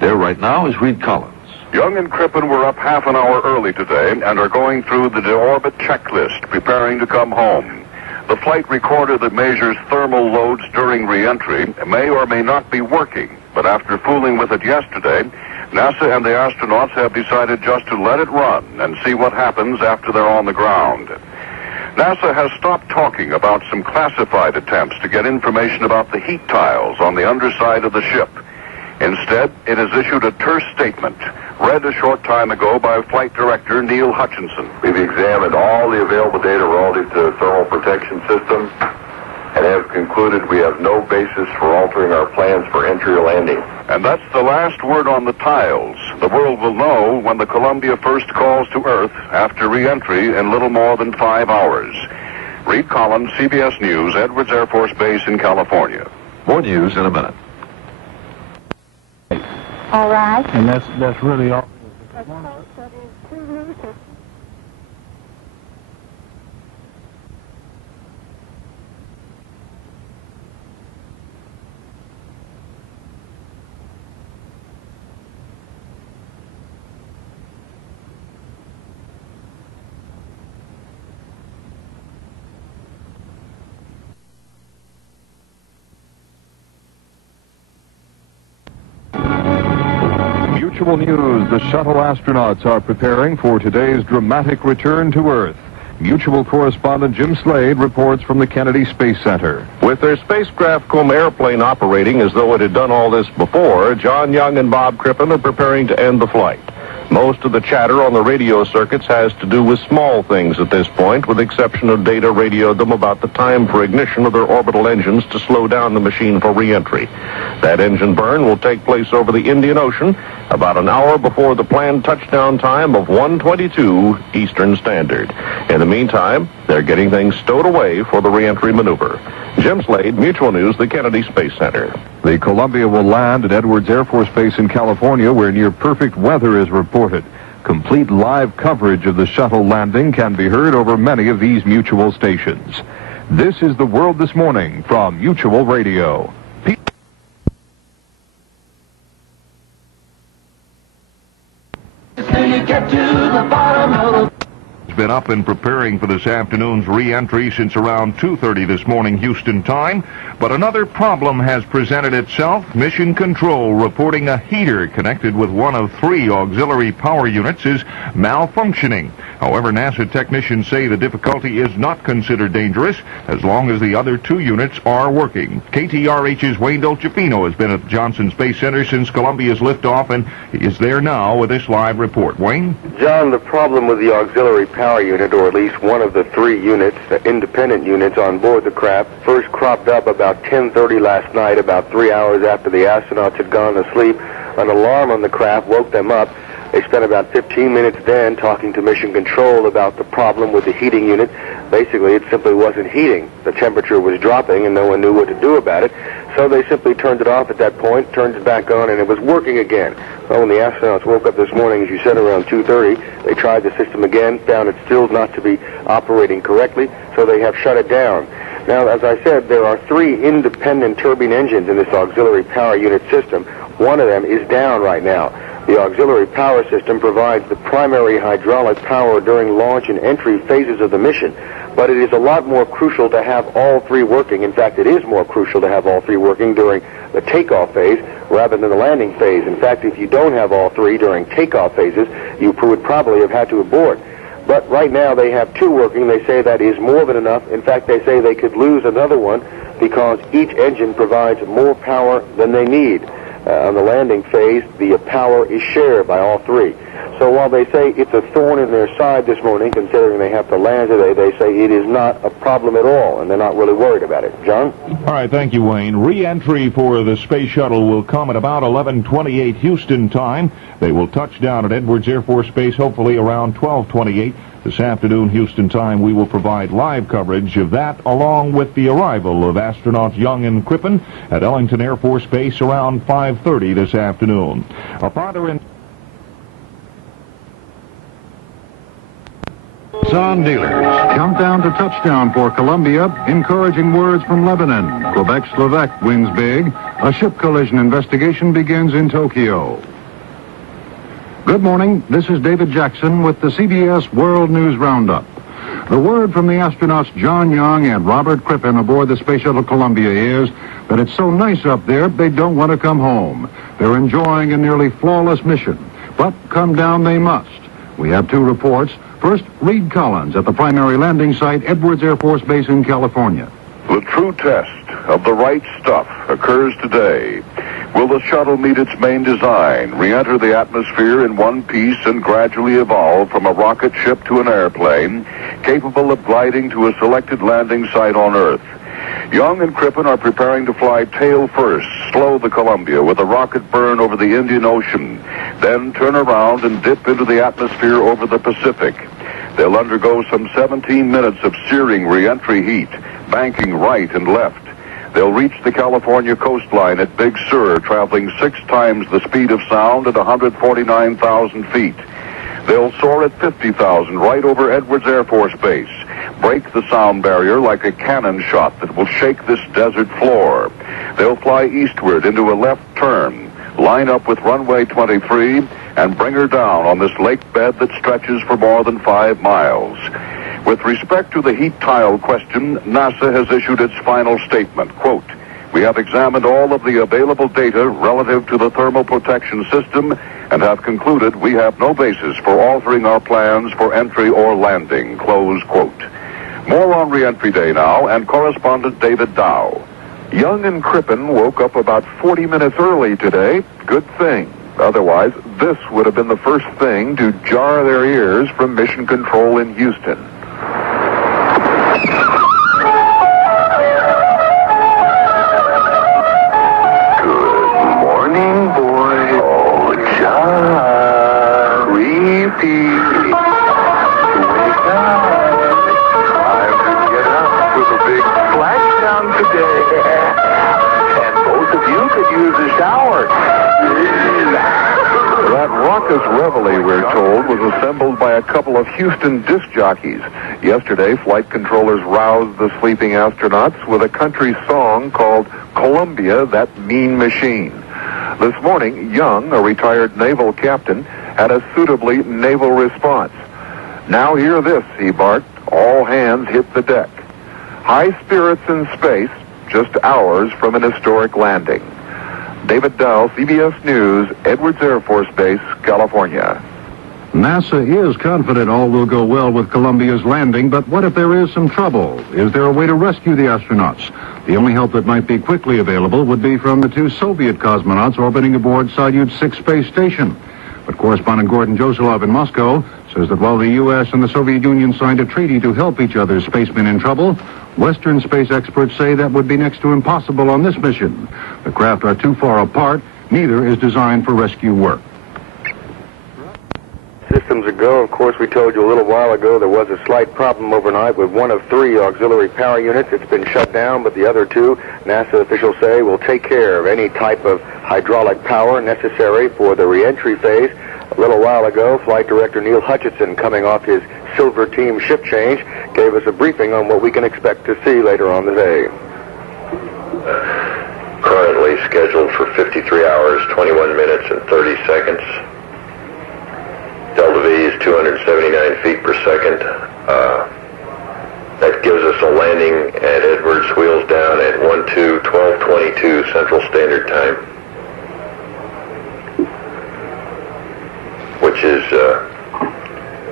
There right now is Reed Collins. Young and Crippen were up half an hour early today and are going through the deorbit checklist, preparing to come home. The flight recorder that measures thermal loads during re-entry may or may not be working, but after fooling with it yesterday, NASA and the astronauts have decided just to let it run and see what happens after they're on the ground. NASA has stopped talking about some classified attempts to get information about the heat tiles on the underside of the ship. Instead, it has issued a terse statement, read a short time ago by Flight Director Neil Hutchinson. We've examined all the available data relative to the thermal protection system and have concluded we have no basis for altering our plans for entry or landing. And that's the last word on the tiles. The world will know when the Columbia first calls to Earth after re-entry in little more than 5 hours. Reed Collins, CBS News, Edwards Air Force Base in California. More news in a minute. All right. And that's really all. Mutual News, the shuttle astronauts are preparing for today's dramatic return to Earth. Mutual correspondent Jim Slade reports from the Kennedy Space Center. With their spacecraft cum airplane operating as though it had done all this before, John Young and Bob Crippen are preparing to end the flight. Most of the chatter on the radio circuits has to do with small things at this point, with the exception of data radioed them about the time for ignition of their orbital engines to slow down the machine for re-entry. That engine burn will take place over the Indian Ocean about an hour before the planned touchdown time of 1:22 Eastern Standard. In the meantime, they're getting things stowed away for the re-entry maneuver. Jim Slade, Mutual News, the Kennedy Space Center. The Columbia will land at Edwards Air Force Base in California, where near-perfect weather is reported. Complete live coverage of the shuttle landing can be heard over many of these Mutual stations. This is The World This Morning from Mutual Radio. Been up and preparing for this afternoon's re-entry since around 2:30 this morning Houston time, but another problem has presented itself. Mission Control reporting a heater connected with one of 3 auxiliary power units is malfunctioning. However, NASA technicians say the difficulty is not considered dangerous as long as the other 2 units are working. KTRH's Wayne Dolcefino has been at the Johnson Space Center since Columbia's liftoff, and he is there now with this live report. Wayne? John, the problem with the auxiliary power unit, or at least one of the 3 units, the independent units on board the craft, first cropped up about 10:30 last night, about 3 hours after the astronauts had gone to sleep. An alarm on the craft woke them up. They spent about 15 minutes then talking to Mission Control about the problem with the heating unit. Basically, it simply wasn't heating. The temperature was dropping, and no one knew what to do about it. So they simply turned it off at that point, turned it back on, and it was working again. Well, when the astronauts woke up this morning, as you said, around 2:30, they tried the system again, found it still not to be operating correctly, so they have shut it down. Now, as I said, there are 3 independent turbine engines in this auxiliary power unit system. One of them is down right now. The auxiliary power system provides the primary hydraulic power during launch and entry phases of the mission, but it is a lot more crucial to have all 3 working. In fact, it is more crucial to have all 3 working during the takeoff phase rather than the landing phase. In fact, if you don't have all 3 during takeoff phases, you would probably have had to abort. But right now they have 2 working. They say that is more than enough. In fact, they say they could lose another one because each engine provides more power than they need. On the landing phase, the power is shared by all 3. So while they say it's a thorn in their side this morning, considering they have to land today, they say it is not a problem at all, and they're not really worried about it. John? All right, thank you, Wayne. Re-entry for the space shuttle will come at about 11:28 Houston time. They will touch down at Edwards Air Force Base hopefully around 12:28. This afternoon, Houston time, we will provide live coverage of that, along with the arrival of astronauts Young and Crippen at Ellington Air Force Base around 5:30 this afternoon. A father in... Nissan dealers, countdown to touchdown for Columbia. Encouraging words from Lebanon. Quebec Slovak wins big. A ship collision investigation begins in Tokyo. Good morning. This is David Jackson with the CBS World News Roundup. The word from the astronauts John Young and Robert Crippen aboard the Space Shuttle Columbia is that it's so nice up there they don't want to come home. They're enjoying a nearly flawless mission, but come down they must. We have 2 reports. First, Reed Collins at the primary landing site, Edwards Air Force Base in California. The true test of the right stuff occurs today. Will the shuttle meet its main design, re-enter the atmosphere in one piece and gradually evolve from a rocket ship to an airplane, capable of gliding to a selected landing site on Earth? Young and Crippen are preparing to fly tail first, slow the Columbia with a rocket burn over the Indian Ocean, then turn around and dip into the atmosphere over the Pacific. They'll undergo some 17 minutes of searing re-entry heat, banking right and left. They'll reach the California coastline at Big Sur, traveling 6 times the speed of sound at 149,000 feet. They'll soar at 50,000 right over Edwards Air Force Base, break the sound barrier like a cannon shot that will shake this desert floor. They'll fly eastward into a left turn, line up with runway 23, and bring her down on this lakebed that stretches for more than 5 miles. With respect to the heat tile question, NASA has issued its final statement. Quote, We have examined all of the available data relative to the thermal protection system and have concluded we have no basis for altering our plans for entry or landing, close quote. More on re-entry day now, and correspondent David Dow. Young and Crippen woke up about 40 minutes early today. Good thing. Otherwise, this would have been the first thing to jar their ears from Mission Control in Houston. Good morning, boy. Oh, John. Repeat. Wake up. Time to get up for the big splashdown today. And both of you could use a shower. That raucous reveille, we're told, was assembled by a couple of Houston disc jockeys. Yesterday, flight controllers roused the sleeping astronauts with a country song called Columbia, That Mean Machine. This morning, Young, a retired naval captain, had a suitably naval response. Now hear this, he barked. All hands hit the deck. High spirits in space, just hours from an historic landing. David Dow, CBS News, Edwards Air Force Base, California. NASA is confident all will go well with Columbia's landing, but what if there is some trouble? Is there a way to rescue the astronauts? The only help that might be quickly available would be from the two Soviet cosmonauts orbiting aboard Salyut 6 space station. But correspondent Gordon Joselov in Moscow says that while the U.S. and the Soviet Union signed a treaty to help each other's spacemen in trouble, Western space experts say that would be next to impossible on this mission. The craft are too far apart. Neither is designed for rescue work. Systems ago, of course, we told you a little while ago there was a slight problem overnight with one of 3 auxiliary power units. It's been shut down, but the other 2, NASA officials say, will take care of any type of hydraulic power necessary for the re-entry phase. A little while ago, Flight Director Neil Hutchinson, coming off his Silver Team ship change, gave us a briefing on what we can expect to see later on the day. Currently scheduled for 53 hours, 21 minutes, and 30 seconds. Delta V is 279 feet per second. That gives us a landing at Edwards, wheels down at 12:22 Central Standard Time, which is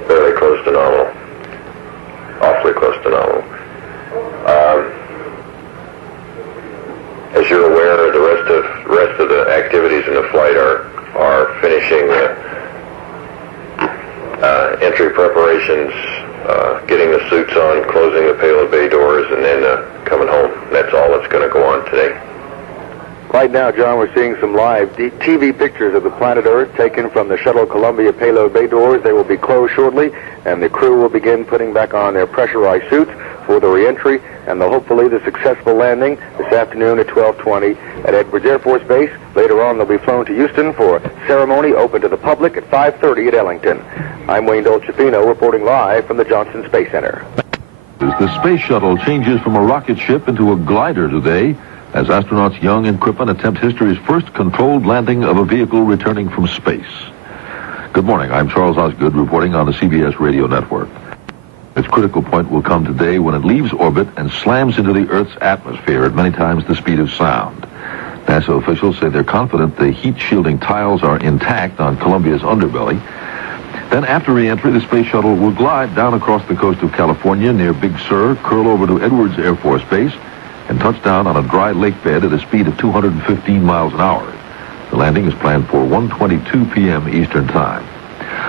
fairly close to nominal, awfully close to nominal. As you're aware, the rest of the activities in the flight are finishing entry preparations, getting the suits on, closing the Payload Bay Doors, and then coming home. That's all that's going to go on today. Right now, John, we're seeing some live TV pictures of the planet Earth taken from the shuttle Columbia Payload Bay Doors. They will be closed shortly, and the crew will begin putting back on their pressurized suits for the re-entry and hopefully the successful landing this afternoon at 12:20 at Edwards Air Force Base. Later on, they'll be flown to Houston for a ceremony open to the public at 5:30 at Ellington. I'm Wayne Dolcefino reporting live from the Johnson Space Center. The space shuttle changes from a rocket ship into a glider today as astronauts Young and Crippen attempt history's first controlled landing of a vehicle returning from space. Good morning. I'm Charles Osgood reporting on the CBS radio network. Its critical point will come today when it leaves orbit and slams into the Earth's atmosphere at many times the speed of sound. NASA officials say they're confident the heat-shielding tiles are intact on Columbia's underbelly. Then after re-entry, the space shuttle will glide down across the coast of California near Big Sur, curl over to Edwards Air Force Base, and touch down on a dry lakebed at a speed of 215 miles an hour. The landing is planned for 1:22 p.m. Eastern Time.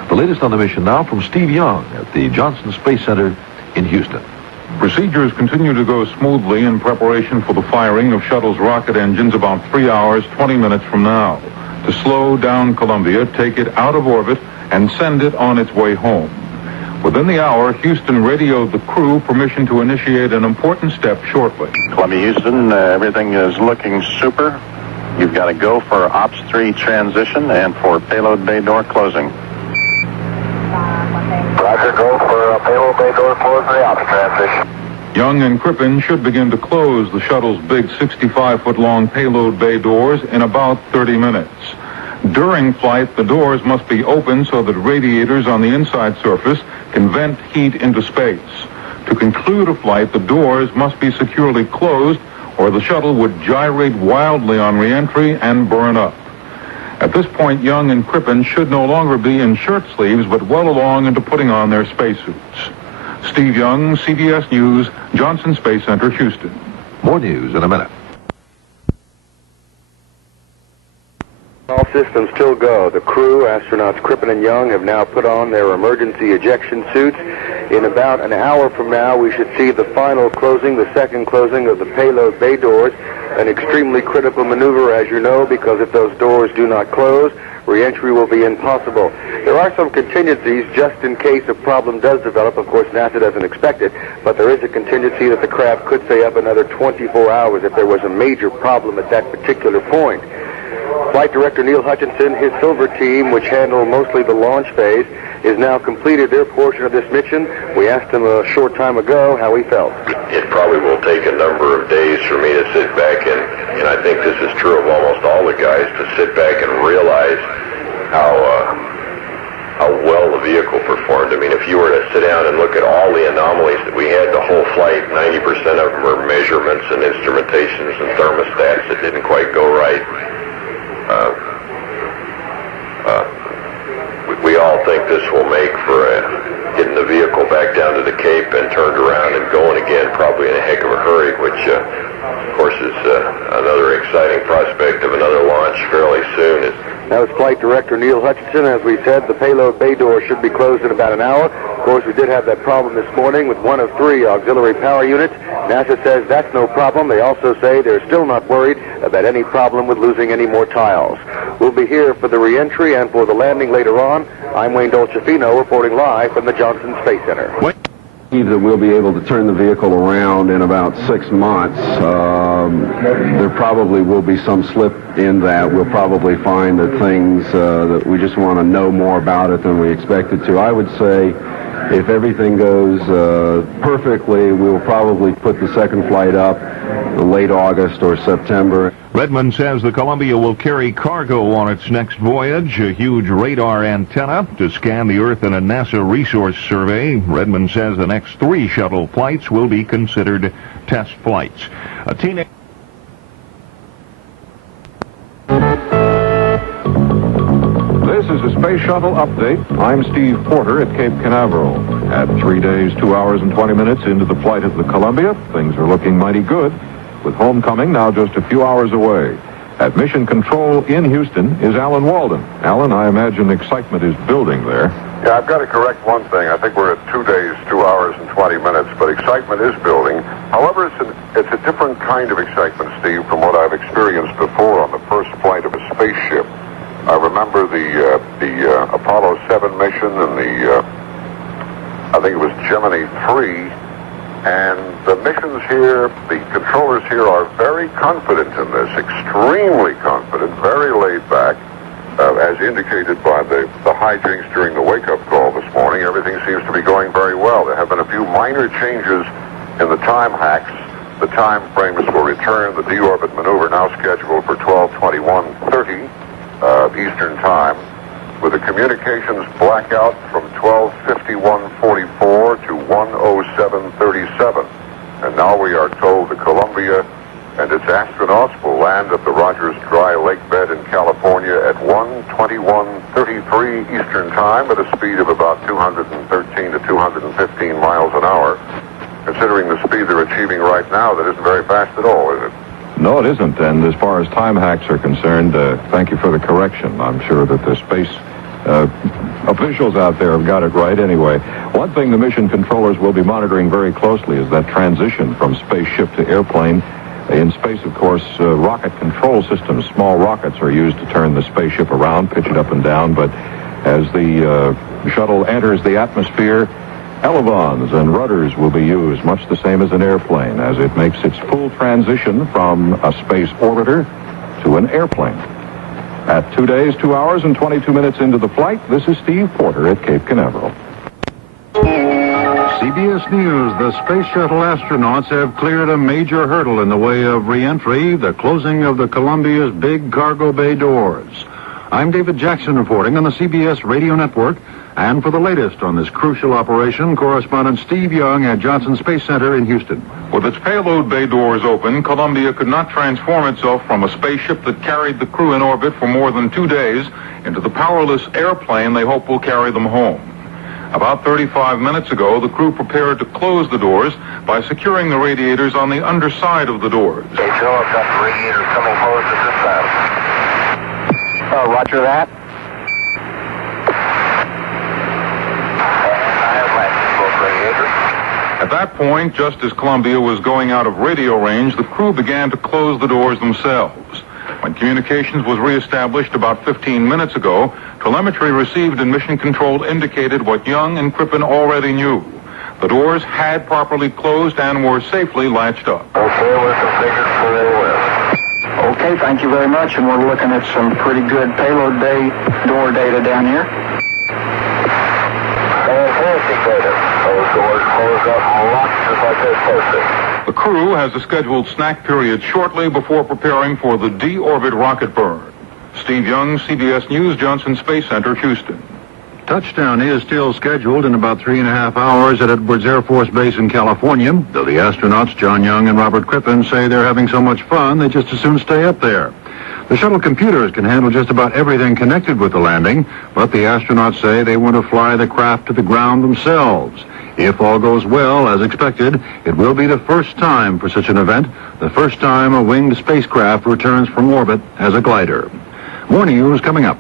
The latest on the mission now from Steve Young at the Johnson Space Center in Houston. Procedures continue to go smoothly in preparation for the firing of shuttle's rocket engines about 3 hours, 20 minutes from now, to slow down Columbia, take it out of orbit, and send it on its way home. Within the hour, Houston radioed the crew permission to initiate an important step shortly. Columbia, Houston, everything is looking super. You've got to go for Ops 3 transition and for Payload Bay Door closing. Roger, go for Payload Bay Door closing the Ops transition. Young and Crippen should begin to close the shuttle's big 65-foot-long Payload Bay Doors in about 30 minutes. During flight, the doors must be open so that radiators on the inside surface can vent heat into space. To conclude a flight, the doors must be securely closed or the shuttle would gyrate wildly on re-entry and burn up. At this point, Young and Crippen should no longer be in shirt sleeves, but well along into putting on their spacesuits. Steve Young, CBS News, Johnson Space Center, Houston. More news in a minute. All systems still go. The crew, astronauts Crippen and Young, have now put on their emergency ejection suits. In about an hour from now, we should see the final closing, the second closing of the Payload Bay Doors, an extremely critical maneuver, as you know, because if those doors do not close, re-entry will be impossible. There are some contingencies just in case a problem does develop. Of course, NASA doesn't expect it, but there is a contingency that the craft could stay up another 24 hours if there was a major problem at that particular point. Flight Director Neil Hutchinson, his Silver team, which handle mostly the launch phase, is now completed their portion of this mission. We asked him a short time ago how he felt. It probably will take a number of days for me to sit back and I think this is true of almost all the guys, to sit back and realize how well the vehicle performed. I mean, if you were to sit down and look at all the anomalies that we had the whole flight, 90% of them were measurements and instrumentations and thermostats that didn't quite go right. We all think this will make for getting the vehicle back down to the Cape and turned around and going again, probably in a heck of a hurry, which, of course, is another exciting prospect of another launch fairly soon. That was Flight Director Neil Hutchinson. As we said, the Payload Bay Door should be closed in about an hour. Of course, we did have that problem this morning with one of 3 auxiliary power units. NASA says that's no problem. They also say they're still not worried about any problem with losing any more tiles. We'll be here for the re-entry and for the landing later on. I'm Wayne Dolcefino reporting live from the Johnson Space Center. That we'll be able to turn the vehicle around in about 6 months. There probably will be some slip in that. We'll probably find that things that we just want to know more about it than we expected to. I would say if everything goes perfectly, we'll probably put the second flight up in late August or September. Redmond says the Columbia will carry cargo on its next voyage, a huge radar antenna to scan the Earth in a NASA resource survey. Redmond says the next 3 shuttle flights will be considered test flights. A teenage... This is a Space Shuttle update. I'm Steve Porter at Cape Canaveral. At 3 days, 2 hours, and 20 minutes into the flight of the Columbia, things are looking mighty good, with homecoming now just a few hours away. At Mission Control in Houston is Alan Walden. Alan, I imagine excitement is building there. Yeah, I've got to correct one thing. I think we're at 2 days, 2 hours, and 20 minutes, but excitement is building. However, it's a different kind of excitement, Steve, from what I've experienced before on the first flight of a spaceship. I remember the Apollo 7 mission and I think it was Gemini 3, and the missions here, the controllers here are very confident in this, extremely confident, very laid back, as indicated by the hijinks during the wake-up call this morning. Everything seems to be going very well. There have been a few minor changes in the time hacks. The time frames for return, the deorbit maneuver now scheduled for 12:21:30 Eastern Time, with a communications blackout from 12:51:44 to 1:07:37. And now we are told the Columbia and its astronauts will land at the Rogers Dry Lakebed in California at 1:21:33 Eastern Time at a speed of about 213 to 215 miles an hour. Considering the speed they're achieving right now, that isn't very fast at all, is it? No, it isn't. And as far as time hacks are concerned, thank you for the correction. I'm sure that the space officials out there have got it right anyway. One thing the mission controllers will be monitoring very closely is that transition from spaceship to airplane. In space, of course, rocket control systems, small rockets, are used to turn the spaceship around, pitch it up and down. But as the shuttle enters the atmosphere, elevons and rudders will be used, much the same as an airplane, as it makes its full transition from a space orbiter to an airplane. At 2 days, 2 hours, and 22 minutes into the flight, this is Steve Porter at Cape Canaveral. CBS News, the Space Shuttle astronauts have cleared a major hurdle in the way of re-entry, the closing of the Columbia's big cargo bay doors. I'm David Jackson reporting on the CBS Radio Network. And for the latest on this crucial operation, correspondent Steve Young at Johnson Space Center in Houston. With its payload bay doors open, Columbia could not transform itself from a spaceship that carried the crew in orbit for more than 2 days into the powerless airplane they hope will carry them home. About 35 minutes ago, the crew prepared to close the doors by securing the radiators on the underside of the doors. Hey, Joe, I've got the radiators coming closed at this time. Roger that. And I have latched both radiators. At that point, just as Columbia was going out of radio range, the crew began to close the doors themselves. When communications was reestablished about 15 minutes ago, telemetry received in Mission Control indicated what Young and Crippen already knew. The doors had properly closed and were safely latched up. Okay, we're configured for AOS. Okay, thank you very much, and we're looking at some pretty good payload bay door data down here. Fantastic data. Those doors close up and lock just like they're supposed to. The crew has a scheduled snack period shortly before preparing for the deorbit rocket burn. Steve Young, CBS News, Johnson Space Center, Houston. Touchdown is still scheduled in about 3.5 hours at Edwards Air Force Base in California, though the astronauts John Young and Robert Crippen say they're having so much fun they just as soon stay up there. The shuttle computers can handle just about everything connected with the landing, but the astronauts say they want to fly the craft to the ground themselves. If all goes well, as expected, it will be the first time for such an event, the first time a winged spacecraft returns from orbit as a glider. More news coming up.